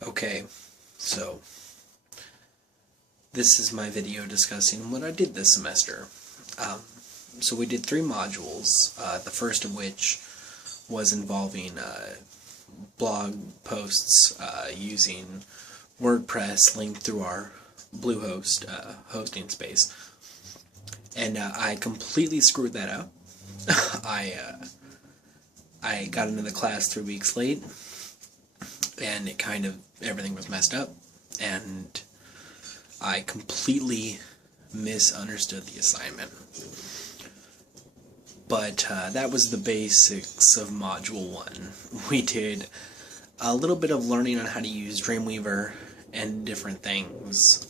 Okay, so this is my video discussing what I did this semester. Um, so we did 3 modules, the first of which was involving blog posts using WordPress linked through our Bluehost hosting space. And I completely screwed that up. I got into the class 3 weeks late, and everything was messed up, and I completely misunderstood the assignment. But that was the basics of Module 1. We did a little bit of learning on how to use Dreamweaver and different things.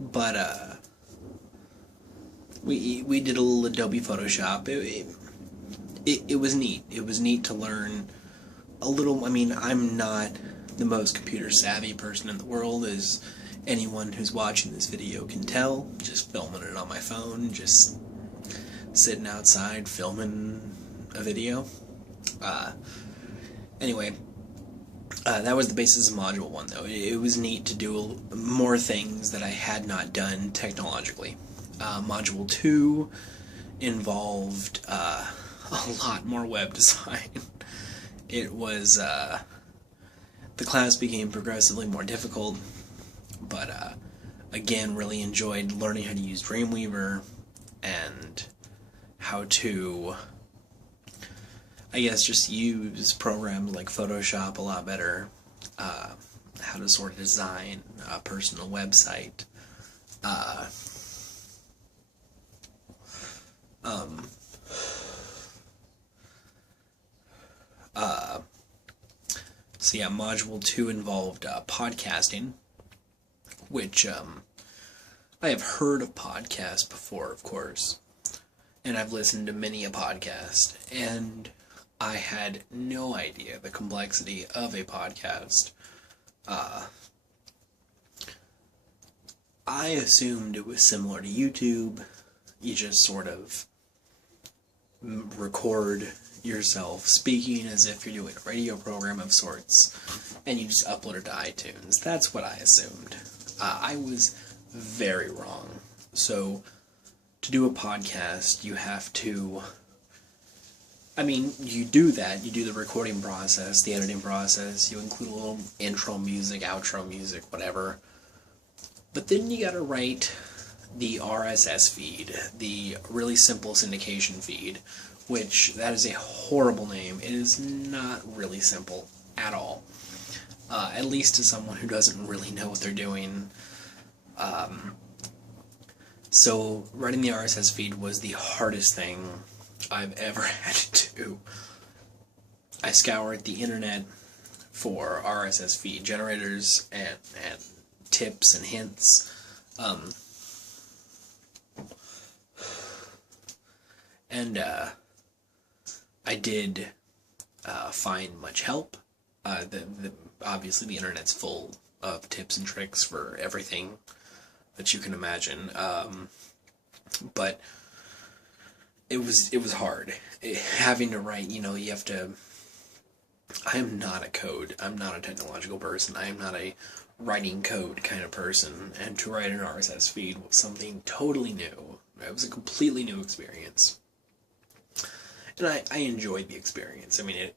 But we did a little Adobe Photoshop. It was neat. It was neat to learn a little. I mean, I'm not the most computer savvy person in the world, as anyone who's watching this video can tell. Just filming it on my phone, just sitting outside filming a video. Anyway, that was the basis of Module 1, though. It was neat to do more things that I had not done technologically. Module 2 involved a lot more web design. It was, the class became progressively more difficult, but again, really enjoyed learning how to use Dreamweaver and how to, I guess, just use programs like Photoshop a lot better, how to sort of design a personal website. So yeah, Module 2 involved podcasting, which I have heard of podcasts before, of course, and I've listened to many a podcast, and I had no idea the complexity of a podcast. I assumed it was similar to YouTube. You just sort of record yourself speaking as if you're doing a radio program of sorts, and you just upload it to iTunes. That's what I assumed. I was very wrong. So, to do a podcast, you have to, I mean, you do that. You do the recording process, the editing process, you include a little intro music, outro music, whatever. But then you gotta write the RSS feed, the really simple syndication feed, which, that is a horrible name. It is not really simple at all. At least to someone who doesn't really know what they're doing. So writing the RSS feed was the hardest thing I've ever had to do. I scoured the internet for RSS feed generators and tips and hints. And I did find much help. Obviously, the internet's full of tips and tricks for everything that you can imagine. But it was hard. Having to write, you have to. I am not I'm not a technological person. I am not a writing code kind of person. And to write an RSS feed was something totally new. It was a completely new experience. And I enjoyed the experience. I mean,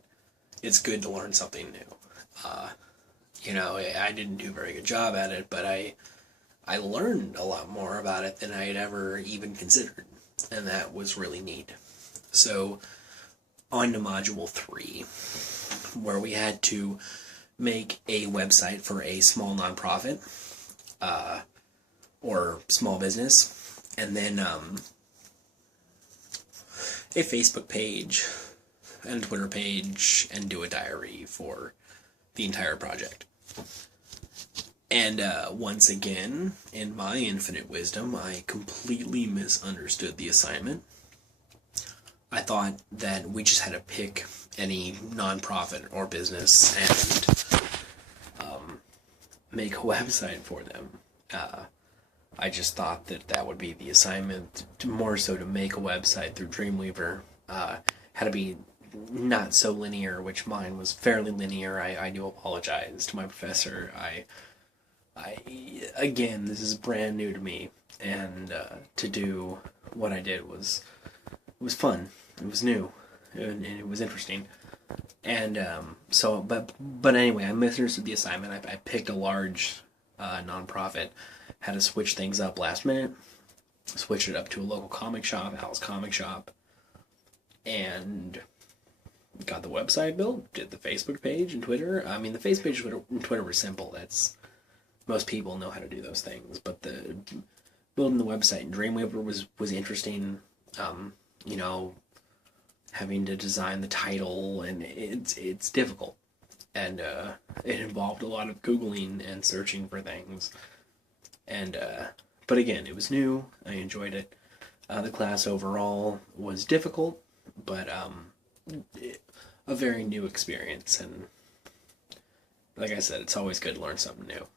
it's good to learn something new. I didn't do a very good job at it, but I learned a lot more about it than I had ever even considered, and that was really neat. So, on to Module 3, where we had to make a website for a small nonprofit, or small business, and then a Facebook page and a Twitter page, and do a diary for the entire project. And once again, in my infinite wisdom, I completely misunderstood the assignment. I thought that we just had to pick any nonprofit or business and make a website for them. I just thought that would be the assignment, more so to make a website through Dreamweaver. Had to be not so linear, which mine was fairly linear. I do apologize to my professor. I again, this is brand new to me, and to do what I did was fun. It was new, and it was interesting. And but anyway, I misunderstood the assignment. I picked a large nonprofit, had to switch things up last minute, switch it up to a local comic shop, Al's Comic Shop, and got the website built, did the Facebook page and Twitter. I mean, the Facebook page and Twitter were simple. That's most people know how to do those things, but the building the website and Dreamweaver was interesting. You know, having to design the title, and it's difficult, and it involved a lot of googling and searching for things, and but again, it was new. I enjoyed it. The class overall was difficult, but a very new experience, and like I said, it's always good to learn something new.